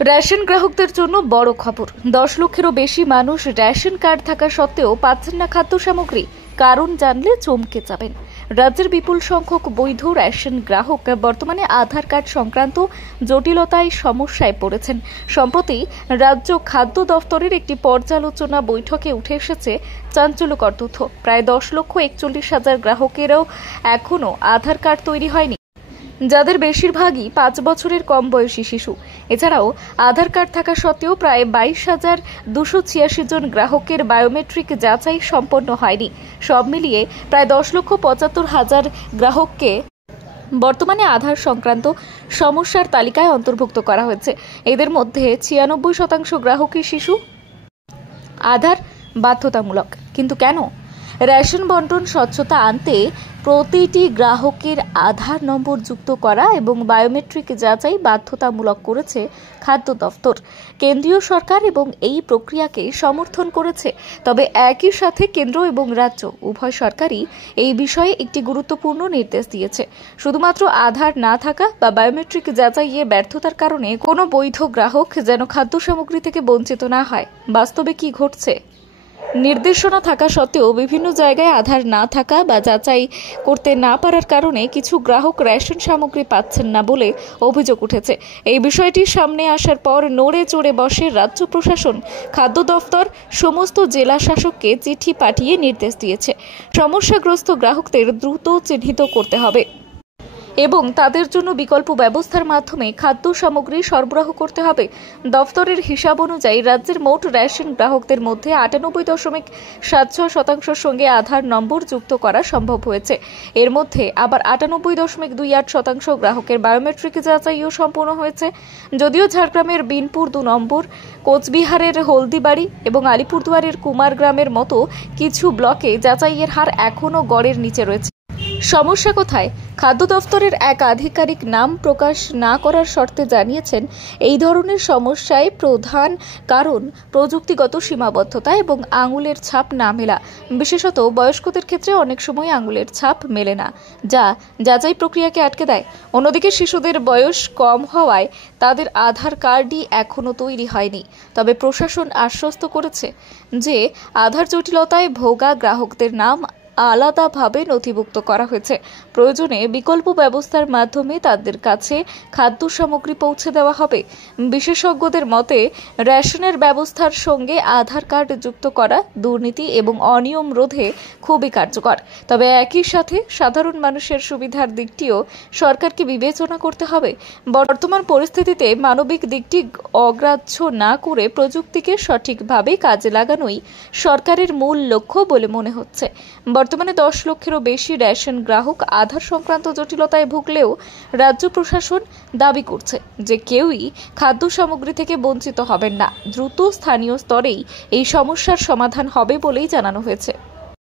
Ration গ্রাহকদের জন্য বড় খবর। 10 লক্ষেরও বেশি মানুষ রেশন কার্ড থাকা সত্ত্বেও পাচ্ছেন না খাদ্য সামগ্রী। কারণ জানলে চমকে যাবেন। রাজ্যের বিপুল সংখ্যক বৈধ রেশন গ্রাহক বর্তমানে আধার কার্ড সংক্রান্ত জটিলতায় সমস্যায় পড়েছেন। সম্প্রতি রাজ্য খাদ্য দফতরের একটি পর্যালোচনা বৈঠকে উঠে এসেছে চাঞ্চল্যকর তথ্য। প্রায় 10,41,000 গ্রাহকেরও এখনও আধার কার্ড তৈরি হয়নি, যাদের বেশিরভাগই 5 বছরের কম বয়সী শিশু। এছাড়াও আধার কার্ড থাকা সত্ত্বেও প্রায় 22,286 জন গ্রাহকের বায়োমেট্রিক যাচাই সম্পন্ন হয়নি। সব মিলিয়ে প্রায় 10,75,000 গ্রাহককে বর্তমানে আধার সংক্রান্ত সমস্যার তালিকায় অন্তর্ভুক্ত করা হয়েছে। এদের মধ্যে 96% গ্রাহকই শিশু। আধার বাধ্যতামূলক, কিন্তু কেন? রেশন বন্টন স্বচ্ছতা আনতে প্রতিটি গ্রাহকের আধার নম্বর যুক্ত করা এবং বায়োমেট্রিক যাচাই বাধ্যতামূলক করেছে খাদ্য দফতর। কেন্দ্রীয় সরকার এবং এই প্রক্রিয়াকে সমর্থন করেছে। তবে একই সাথে কেন্দ্র এবং রাজ্য উভয় সরকারই এই বিষয়ে একটি গুরুত্বপূর্ণ নির্দেশ দিয়েছে। শুধুমাত্র আধার না থাকা বা বায়োমেট্রিক যাচাইয়ে ব্যর্থতার কারণে কোনো বৈধ গ্রাহক যেন খাদ্য সামগ্রী থেকে বঞ্চিত না হয়। বাস্তবে কি ঘটছে? নির্দেশনা থাকা সত্ত্বেও বিভিন্ন জায়গায় আধার না থাকা বা যাচাই করতে না পারার কারণে কিছু গ্রাহক রেশন সামগ্রী পাচ্ছেন না বলে অভিযোগ উঠেছে। এই বিষয়টি সামনে আসার পর নড়ে চড়ে বসে রাজ্য প্রশাসন। খাদ্য দফতর সমস্ত জেলা শাসককে চিঠি পাঠিয়ে নির্দেশ দিয়েছে সমস্যাগ্রস্ত গ্রাহকদের দ্রুত চিহ্নিত করতে হবে এবং তাদের জন্য বিকল্প ব্যবস্থার মাধ্যমে খাদ্য সামগ্রী সরবরাহ করতে হবে। দফতরের হিসাব অনুযায়ী রাজ্যের মোট রেশন গ্রাহকদের মধ্যে 98.76% সঙ্গে আধার নম্বর যুক্ত করা সম্ভব হয়েছে। এর মধ্যে আবার 98.28% গ্রাহকের বায়োমেট্রিক যাচাইও সম্পূর্ণ হয়েছে। যদিও ঝাড়গ্রামের বিনপুর 2 নম্বর, কোচবিহারের হলদিবাড়ি এবং আলিপুরদুয়ারের কুমারগ্রামের মতো কিছু ব্লকে যাচাইয়ের হার এখনও গড়ের নিচে রয়েছে। সমস্যা কোথায়? খাদ্য দফতরের এক আধিকারিক নাম প্রকাশ না করার শর্তে জানিয়েছেন, এই ধরনের সমস্যায় প্রধান কারণ প্রযুক্তিগত সীমাবদ্ধতা এবং আঙুলের ছাপ না মেলা। বিশেষত বয়স্কদের ক্ষেত্রে অনেক সময় আঙুলের ছাপ মেলে না, যা যাচাই প্রক্রিয়াকে আটকে দেয়। অন্যদিকে শিশুদের বয়স কম হওয়ায় তাদের আধার কার্ডই এখনও তৈরি হয়নি। তবে প্রশাসন আশ্বস্ত করেছে যে আধার জটিলতায় ভোগা গ্রাহকদের নাম আলাদাভাবে নথিভুক্ত করা হয়েছে। প্রয়োজনে বিকল্প ব্যবস্থার মাধ্যমে তাদের কাছে খাদ্য সামগ্রী পৌঁছে দেওয়া হবে। বিশেষজ্ঞদের মতে রেশনের ব্যবস্থার সঙ্গে আধার কার্ড যুক্ত করা দুর্নীতি এবং অনিয়ম রোধে খুবই কার্যকর। তবে একই সাথে সাধারণ মানুষের সুবিধার দিকটিও সরকারকে বিবেচনা করতে হবে। বর্তমান পরিস্থিতিতে মানবিক দিকটি অগ্রাহ্য না করে প্রযুক্তিকে সঠিকভাবে কাজে লাগানোই সরকারের মূল লক্ষ্য বলে মনে হচ্ছে। বর্তমানে 10 লক্ষেরও বেশি রেশন গ্রাহক আধার সংক্রান্ত জটিলতায় ভুগলেও রাজ্য প্রশাসন দাবি করছে যে কেউই খাদ্য সামগ্রী থেকে বঞ্চিত হবেন না। দ্রুত স্থানীয় স্তরেই এই সমস্যার সমাধান হবে বলেই জানানো হয়েছে।